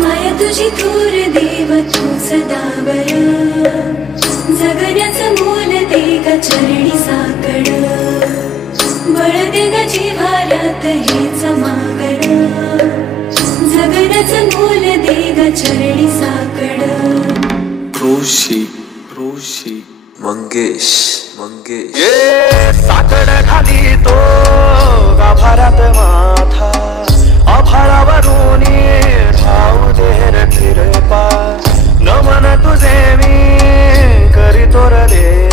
माया तुझी थोर देव तू सदा बरा, जगण्याचं मोल दे ग चरणी साकड, बळ दे ग जिव्हाळ्यात हेच मागड, जगण्याचं मोल दे ग चरणी साकड. ऋषी ऋषी मंगेश मंगेश साकड खाली तो गाभारात माथा, आभाळावरून धावू दे फिरपा, नमन तुझे मी करीतो रे.